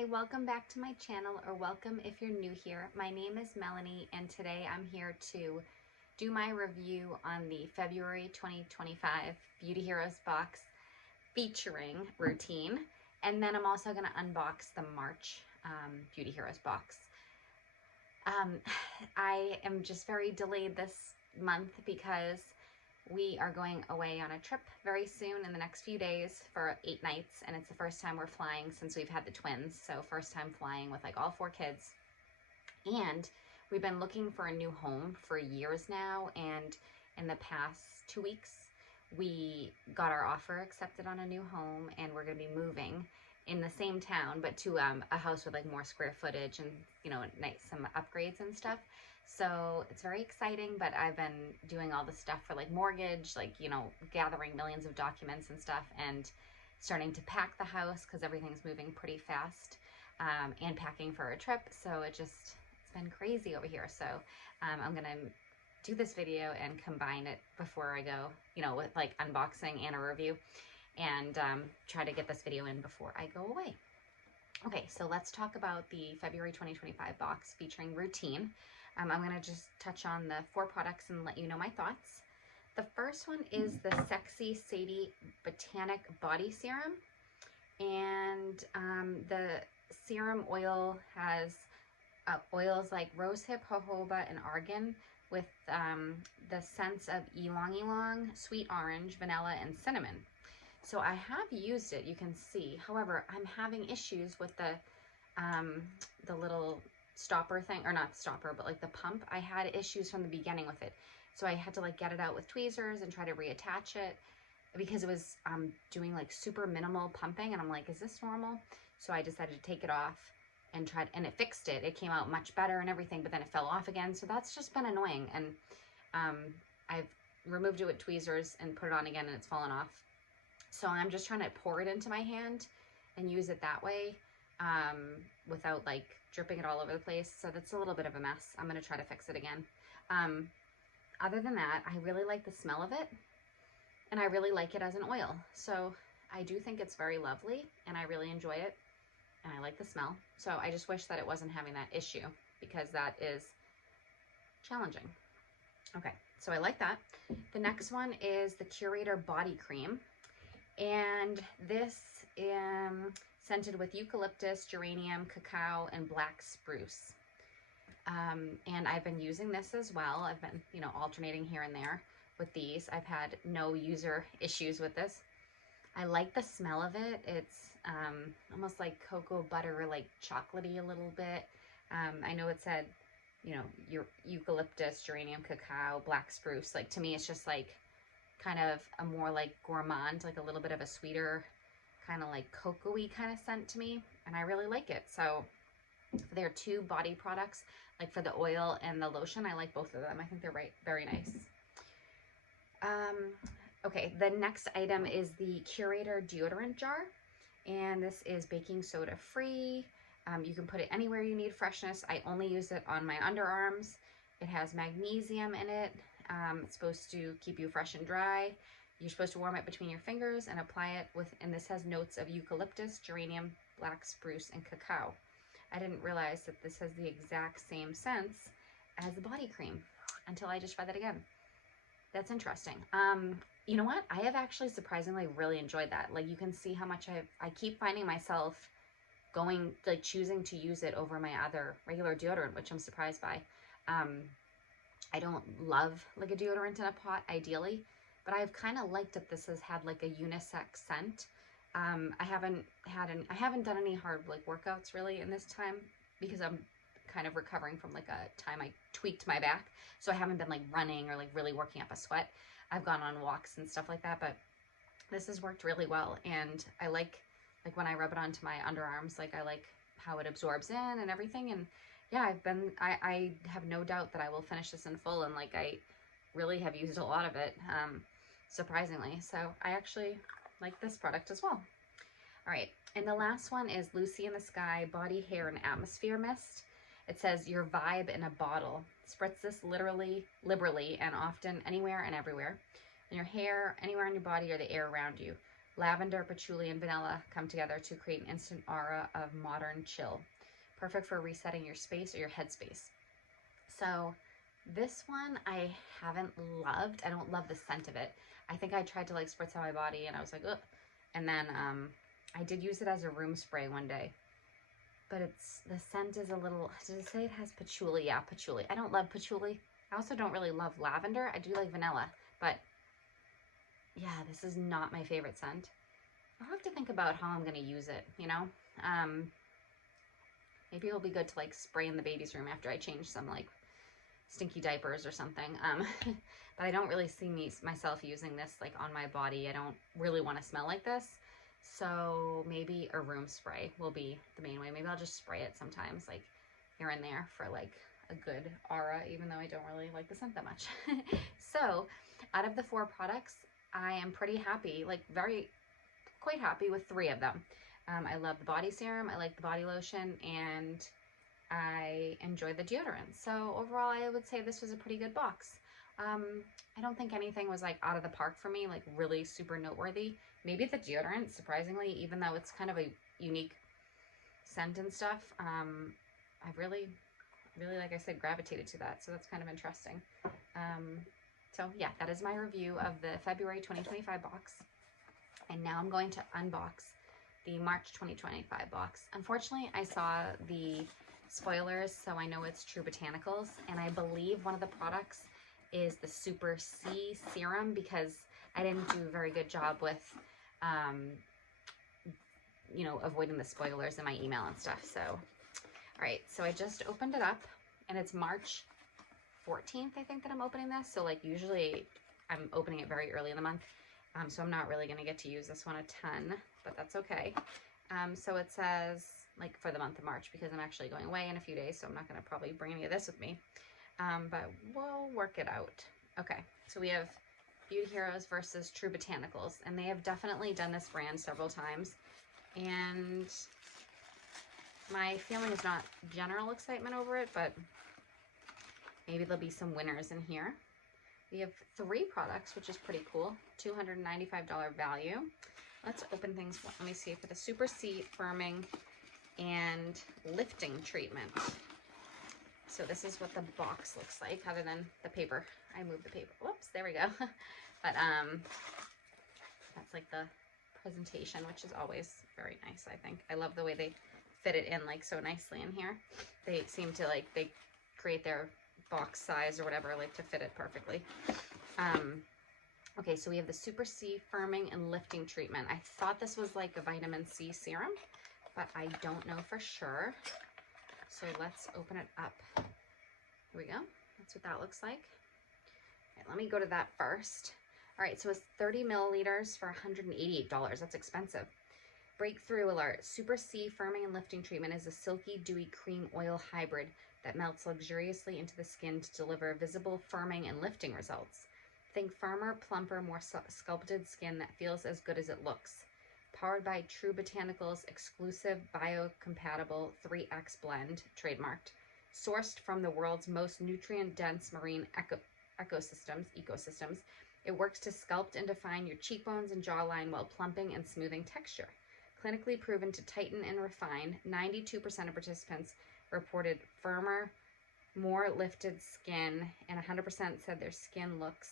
Hi, welcome back to my channel, or welcome if you're new here. My name is Melanie, and today I'm here to do my review on the February 2025 Beauty Heroes box featuring routine, and then I'm also going to unbox the March Beauty Heroes box. I am just very delayed this month because we are going away on a trip very soon in the next few days for 8 nights, and it's the first time we're flying since we've had the twins, so first time flying with like all 4 kids. And we've been looking for a new home for years now, and in the past 2 weeks we got our offer accepted on a new home, and we're going to be moving in the same town but to a house with like more square footage and, you know, nice some upgrades and stuff. So it's very exciting, but I've been doing all the stuff for like mortgage, like, you know, gathering millions of documents and stuff, and starting to pack the house because everything's moving pretty fast, and packing for a trip. So it's been crazy over here. So I'm gonna do this video and combine it before I go, you know, with like unboxing and a review, and try to get this video in before I go away. Okay, so let's talk about the February 2025 box featuring routine. I'm going to just touch on the 4 products and let you know my thoughts. The first one is the Sexy Sadie Botanic Body Serum. And the serum oil has oils like rosehip, jojoba, and argan with the scents of ylang ylang, sweet orange, vanilla, and cinnamon. So I have used it, you can see. However, I'm having issues with the little stopper thing, or not stopper, but like the pump. I had issues from the beginning with it. So I had to like get it out with tweezers and try to reattach it because it was doing like super minimal pumping, and I'm like, is this normal? So I decided to take it off and tried, and it fixed it. It came out much better and everything, but then it fell off again. So that's just been annoying. And I've removed it with tweezers and put it on again, and it's fallen off. So I'm just trying to pour it into my hand and use it that way, without like dripping it all over the place. So that's a little bit of a mess. I'm going to try to fix it again. Other than that, I really like the smell of it, and I really like it as an oil. So I do think it's very lovely, and I really enjoy it, and I like the smell. So I just wish that it wasn't having that issue, because that is challenging. Okay, so I like that. The next one is the Curator Body Cream. And this scented with eucalyptus, geranium, cacao, and black spruce. And I've been using this as well. I've been, you know, alternating here and there with these. I've had no user issues with this. I like the smell of it. It's almost like cocoa butter, like chocolatey a little bit. I know it said, you know, your eucalyptus, geranium, cacao, black spruce. Like, to me, it's just like kind of a more like gourmand, like a little bit of a sweeter, kind of like cocoa-y kind of scent to me, and I really like it. So there are 2 body products, like for the oil and the lotion. I like both of them. I think they're very nice. Okay, the next item is the Curator deodorant jar, and this is baking soda free. You can put it anywhere you need freshness. I only use it on my underarms. It has magnesium in it. It's supposed to keep you fresh and dry. You're supposed to warm it between your fingers and apply it with, and this has notes of eucalyptus, geranium, black spruce, and cacao. I didn't realize that this has the exact same scents as the body cream until I just read that again. That's interesting. You know what? I have actually surprisingly really enjoyed that. Like, you can see how much I keep finding myself going, like, choosing to use it over my other regular deodorant, which I'm surprised by. I don't love like a deodorant in a pot ideally, but I've kind of liked that this has had like a unisex scent. I haven't done any hard like workouts really in this time, because I'm kind of recovering from like a time I tweaked my back. So I haven't been like running or like really working up a sweat. I've gone on walks and stuff like that, but this has worked really well. And I like when I rub it onto my underarms, like I like how it absorbs in and everything. And yeah, I have no doubt that I will finish this in full, and like I really have used a lot of it, surprisingly. So I actually like this product as well. All right, and the last one is Lucy in the Sky Body, Hair, and Atmosphere Mist. It says, your vibe in a bottle. Spritz this liberally and often, anywhere and everywhere. In your hair, anywhere on your body, or the air around you. Lavender, patchouli, and vanilla come together to create an instant aura of modern chill. Perfect for resetting your space or your headspace. So this one I haven't loved. I don't love the scent of it. I think I tried to like spritz on my body and I was like, ugh. And then I did use it as a room spray one day. But the scent is a little, does it say it has patchouli? Yeah, patchouli. I don't love patchouli. I also don't really love lavender. I do like vanilla, but yeah, this is not my favorite scent. I'll have to think about how I'm going to use it, you know? Maybe it'll be good to like spray in the baby's room after I change some like stinky diapers or something. But I don't really see myself using this like on my body. I don't really want to smell like this. So maybe a room spray will be the main way. Maybe I'll just spray it sometimes like here and there for like a good aura, even though I don't really like the scent that much. So out of the 4 products, I am pretty happy, like quite happy with 3 of them. I love the body serum, I like the body lotion, and I enjoy the deodorant. So overall, I would say this was a pretty good box. I don't think anything was like out of the park for me, like really super noteworthy. Maybe the deodorant, surprisingly, even though it's kind of a unique scent and stuff, I really, like I said, gravitated to that. So that's kind of interesting. So yeah, that is my review of the February 2025 box. And now I'm going to unbox the March 2025 box. Unfortunately, I saw the spoilers, so I know it's True Botanicals, and I believe one of the products is the Super C serum because I didn't do a very good job with, you know, avoiding the spoilers in my email and stuff. So, all right, so I just opened it up, and it's March 14th, I think, that I'm opening this. So, like, usually I'm opening it very early in the month, so I'm not really going to get to use this one a ton, but that's okay. So it says, like, for the month of March, because I'm actually going away in a few days, so I'm not going to probably bring any of this with me. But we'll work it out. Okay, so we have Beauty Heroes versus True Botanicals, and they have definitely done this brand several times, and my feeling is not general excitement over it, but maybe there'll be some winners in here. We have 3 products, which is pretty cool, $295 value. Let's open things. Let me see, for the Super C Firming and Lifting Treatment. So this is what the box looks like, other than the paper. I moved the paper. Whoops, there we go. But that's like the presentation, which is always very nice, I think. I love the way they fit it in like so nicely in here. They seem to like, they create their box size or whatever, like to fit it perfectly. Okay, so we have the Super C Firming and Lifting Treatment. I thought this was like a vitamin C serum, but I don't know for sure. So let's open it up. Here we go. That's what that looks like. Okay, let me go to that first. All right, so it's 30 milliliters for $188. That's expensive. Breakthrough alert. Super C Firming and Lifting Treatment is a silky, dewy cream oil hybrid that melts luxuriously into the skin to deliver visible firming and lifting results. Think firmer, plumper, more sculpted skin that feels as good as it looks. Powered by True Botanicals' exclusive biocompatible 3X blend, trademarked, sourced from the world's most nutrient-dense marine ecosystems, it works to sculpt and define your cheekbones and jawline while plumping and smoothing texture. Clinically proven to tighten and refine, 92% of participants reported firmer, more lifted skin, and 100% said their skin looks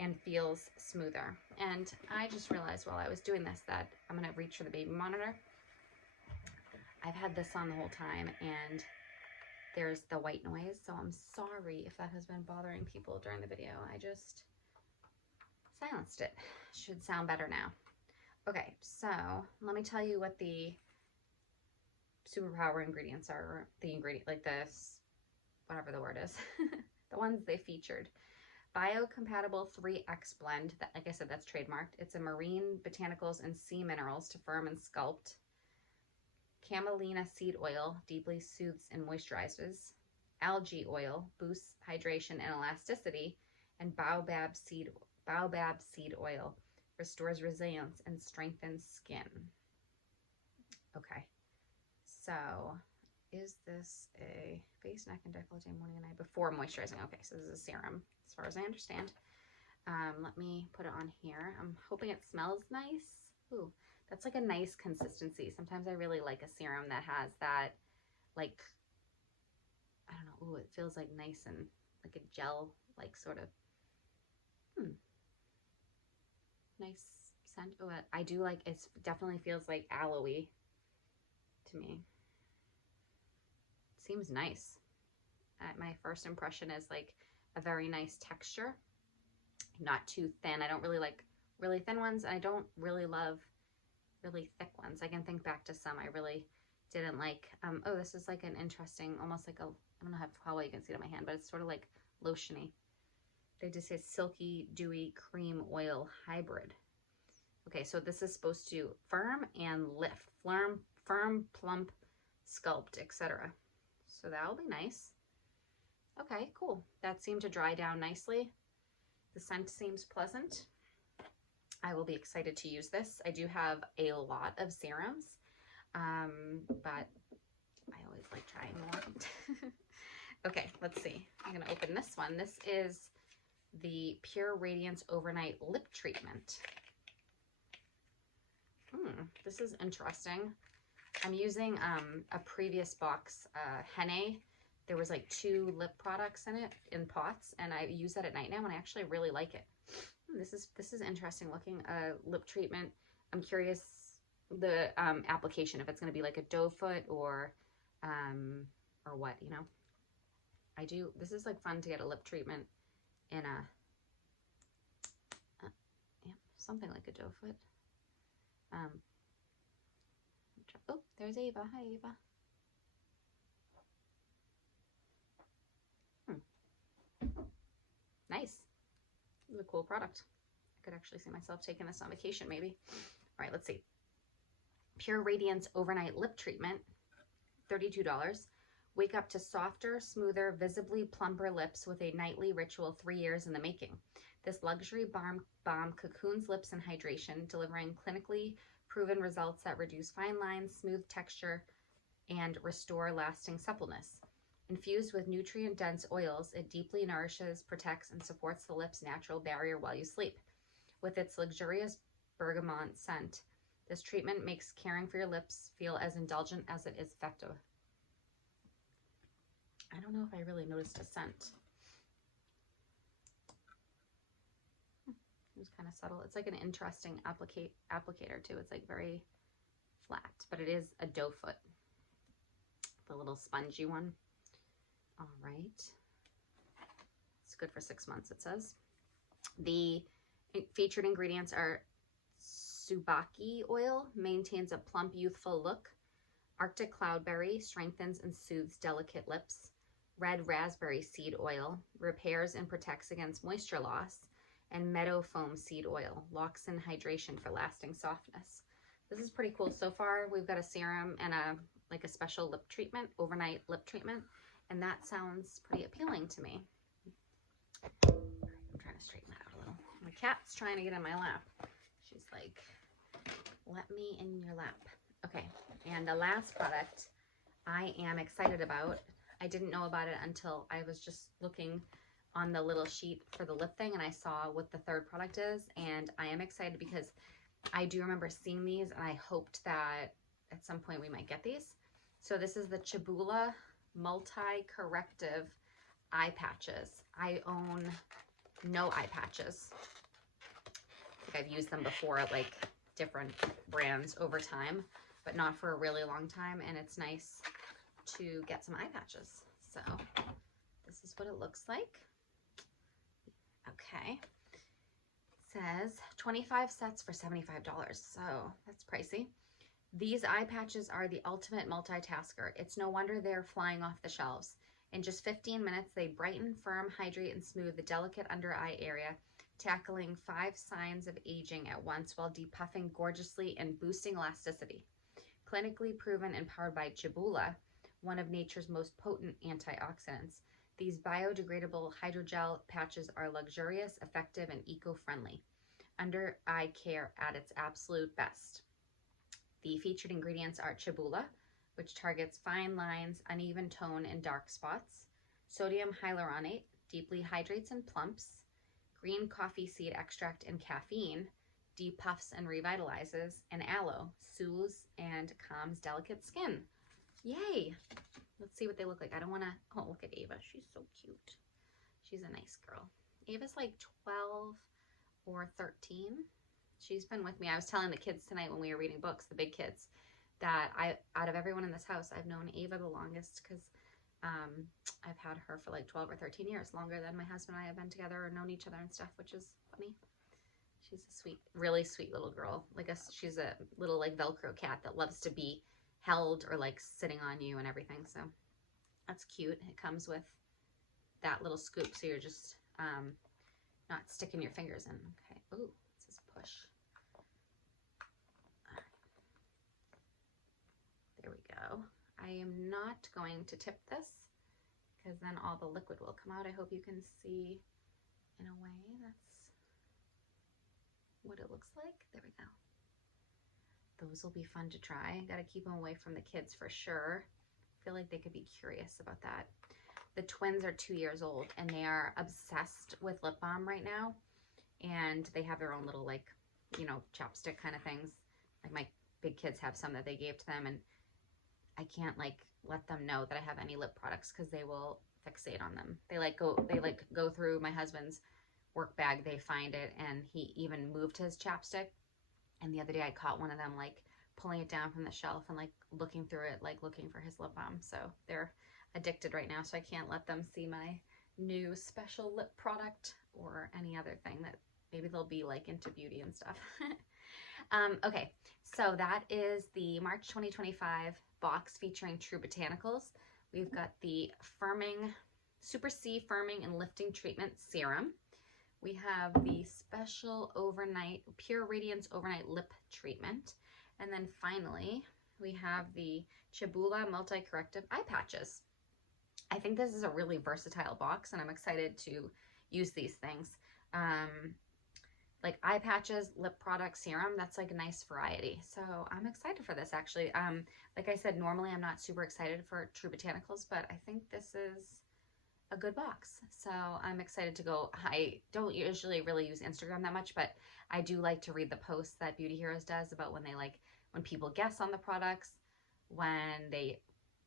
and feels smoother. And I just realized while I was doing this that I'm gonna reach for the baby monitor. I've had this on the whole time, and there's the white noise, so I'm sorry if that has been bothering people during the video. I just silenced it. Should sound better now. Okay, so let me tell you what the superpower ingredients are, or the ingredient, like this, whatever the word is, the ones they featured. Biocompatible 3X blend, that, like I said, that's trademarked. It's a marine botanicals and sea minerals to firm and sculpt. Camelina seed oil deeply soothes and moisturizes. Algae oil boosts hydration and elasticity. And baobab seed oil restores resilience and strengthens skin. Okay, so is this a face, neck, and décolleté morning and night before moisturizing? Okay, so this is a serum, as far as I understand. Let me put it on here. I'm hoping it smells nice. Ooh, that's like a nice consistency. Sometimes I really like a serum that has that, like, I don't know. Ooh, it feels like nice and like a gel, like sort of, nice scent. Oh, I do like, it definitely feels like aloe-y to me. Seems nice. My first impression is like a very nice texture, not too thin. I don't really like really thin ones, and I don't really love really thick ones. I can think back to some I really didn't like. Oh, this is like an interesting, almost like a, I don't know how well you can see it on my hand, but it's sort of like lotiony. They just say silky, dewy, cream oil hybrid. Okay, so this is supposed to firm and lift, firm, plump, sculpt, etc. So that'll be nice. Okay, cool. That seemed to dry down nicely. The scent seems pleasant. I will be excited to use this. I do have a lot of serums, but I always like trying more. Okay, let's see. I'm going to open this one. This is the Pure Radiance Overnight Lip Treatment. This is interesting. I'm using a previous box, Henna. There was like 2 lip products in it in pots, and I use that at night now, and I actually really like it. This is interesting looking. Lip treatment. I'm curious the application, if it's going to be like a doe foot or what, you know. This is like fun to get a lip treatment in a yeah, something like a doe foot. Oh, there's Ava. Hi, Ava. Nice. This is a cool product. I could actually see myself taking this on vacation maybe. All right, let's see. Pure Radiance Overnight Lip Treatment, $32. Wake up to softer, smoother, visibly plumper lips with a nightly ritual 3 years in the making. This luxury balm cocoons lips and hydration, delivering clinically proven results that reduce fine lines, smooth texture, and restore lasting suppleness. Infused with nutrient-dense oils, it deeply nourishes, protects, and supports the lips' natural barrier while you sleep. With its luxurious bergamot scent, this treatment makes caring for your lips feel as indulgent as it is effective. I don't know if I really noticed a scent. It was kind of subtle. It's like an interesting applicator too. It's like very flat, but it is a doe foot. The little spongy one. All right. It's good for 6 months, it says. The featured ingredients are Tsubaki oil, maintains a plump, youthful look. Arctic cloudberry strengthens and soothes delicate lips. Red raspberry seed oil repairs and protects against moisture loss. And meadow foam seed oil locks in hydration for lasting softness. This is pretty cool. So far, we've got a serum and a special lip treatment, overnight lip treatment, and that sounds pretty appealing to me. I'm trying to straighten that out a little. My cat's trying to get in my lap. She's like, let me in your lap. Okay, and the last product I am excited about. I didn't know about it until I was just looking on the little sheet for the lip thing, and I saw what the third product is, and I am excited because I do remember seeing these, and I hoped that at some point we might get these. So this is the Chibula Multi-Corrective Eye Patches. I own no eye patches. I think I've used them before at like different brands over time, but not for a really long time, and it's nice to get some eye patches. So this is what it looks like. Okay. It says 25 sets for $75, so that's pricey. These eye patches are the ultimate multitasker. It's no wonder they're flying off the shelves. In just 15 minutes, they brighten, firm, hydrate, and smooth the delicate under eye area, tackling 5 signs of aging at once while depuffing gorgeously and boosting elasticity. Clinically proven and powered by Chibula, one of nature's most potent antioxidants, these biodegradable hydrogel patches are luxurious, effective, and eco-friendly. Under eye care at its absolute best. The featured ingredients are Chibula, which targets fine lines, uneven tone, and dark spots. Sodium hyaluronate, deeply hydrates and plumps. Green coffee seed extract and caffeine, depuffs and revitalizes, and aloe soothes and calms delicate skin. Yay! Let's see what they look like. I don't want to, oh, look at Ava. She's so cute. She's a nice girl. Ava's like 12 or 13. She's been with me. I was telling the kids tonight when we were reading books, the big kids, that out of everyone in this house, I've known Ava the longest because I've had her for like 12 or 13 years, longer than my husband and I have been together or known each other and stuff, which is funny. She's a sweet, really sweet little girl. Like she's a little like Velcro cat that loves to be held or like sitting on you and everything. So that's cute. It comes with that little scoop, so you're just not sticking your fingers in. Okay. Ooh, it says push. There we go. I am not going to tip this because then all the liquid will come out. I hope you can see in a way that's what it looks like. There we go. Those will be fun to try. Got to keep them away from the kids for sure. I feel like they could be curious about that. The twins are 2 years old and they are obsessed with lip balm right now. And they have their own little like, you know, chapstick kind of things. Like my big kids have some that they gave to them, and I can't like let them know that I have any lip products because they will fixate on them. They go through my husband's work bag, they find it, and he even moved his chapstick. And the other day I caught one of them like pulling it down from the shelf and like looking through it, like looking for his lip balm. So they're addicted right now, so I can't let them see my new special lip product or any other thing that maybe they'll be like into beauty and stuff. Okay, so that is the March 2025 box featuring True Botanicals. We've got the firming, Super C Firming and Lifting Treatment Serum. We have the special overnight, Pure Radiance Overnight Lip Treatment. And then finally, we have the Chibula Multi-Corrective Eye Patches. I think this is a really versatile box, and I'm excited to use these things. Like eye patches, lip product, serum, that's like a nice variety. So I'm excited for this actually. Like I said, normally I'm not super excited for True Botanicals, but I think this is a good box. So I'm excited to go. I don't usually really use Instagram that much, but I do like to read the posts that Beauty Heroes does about when people guess on the products, when they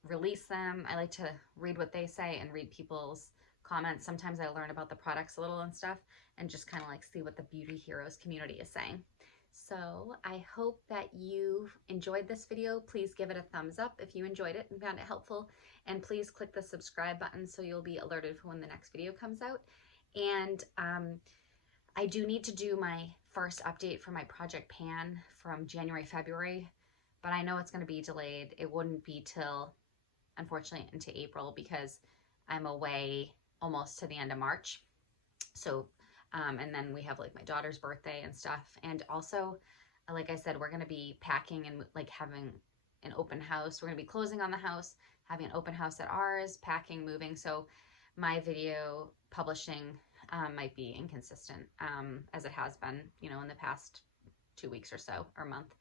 release them. I like to read what they say and read people's comments. Sometimes I learn about the products a little and stuff and just kind of like see what the Beauty Heroes community is saying. So I hope that you enjoyed this video. Please give it a thumbs up if you enjoyed it and found it helpful. And please click the subscribe button so you'll be alerted for when the next video comes out. And I do need to do my first update for my Project Pan from January, February, but I know it's going to be delayed. It wouldn't be till, unfortunately, into April because I'm away almost to the end of March. So, and then we have like my daughter's birthday and stuff. And also, like I said, we're going to be packing and like having an open house. We're going to be closing on the house, having an open house at ours, packing, moving. So my video publishing might be inconsistent as it has been, you know, in the past 2 weeks or so, or month.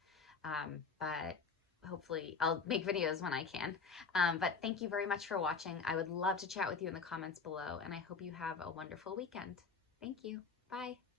But hopefully I'll make videos when I can. But thank you very much for watching. I would love to chat with you in the comments below, and I hope you have a wonderful weekend. Thank you. Bye.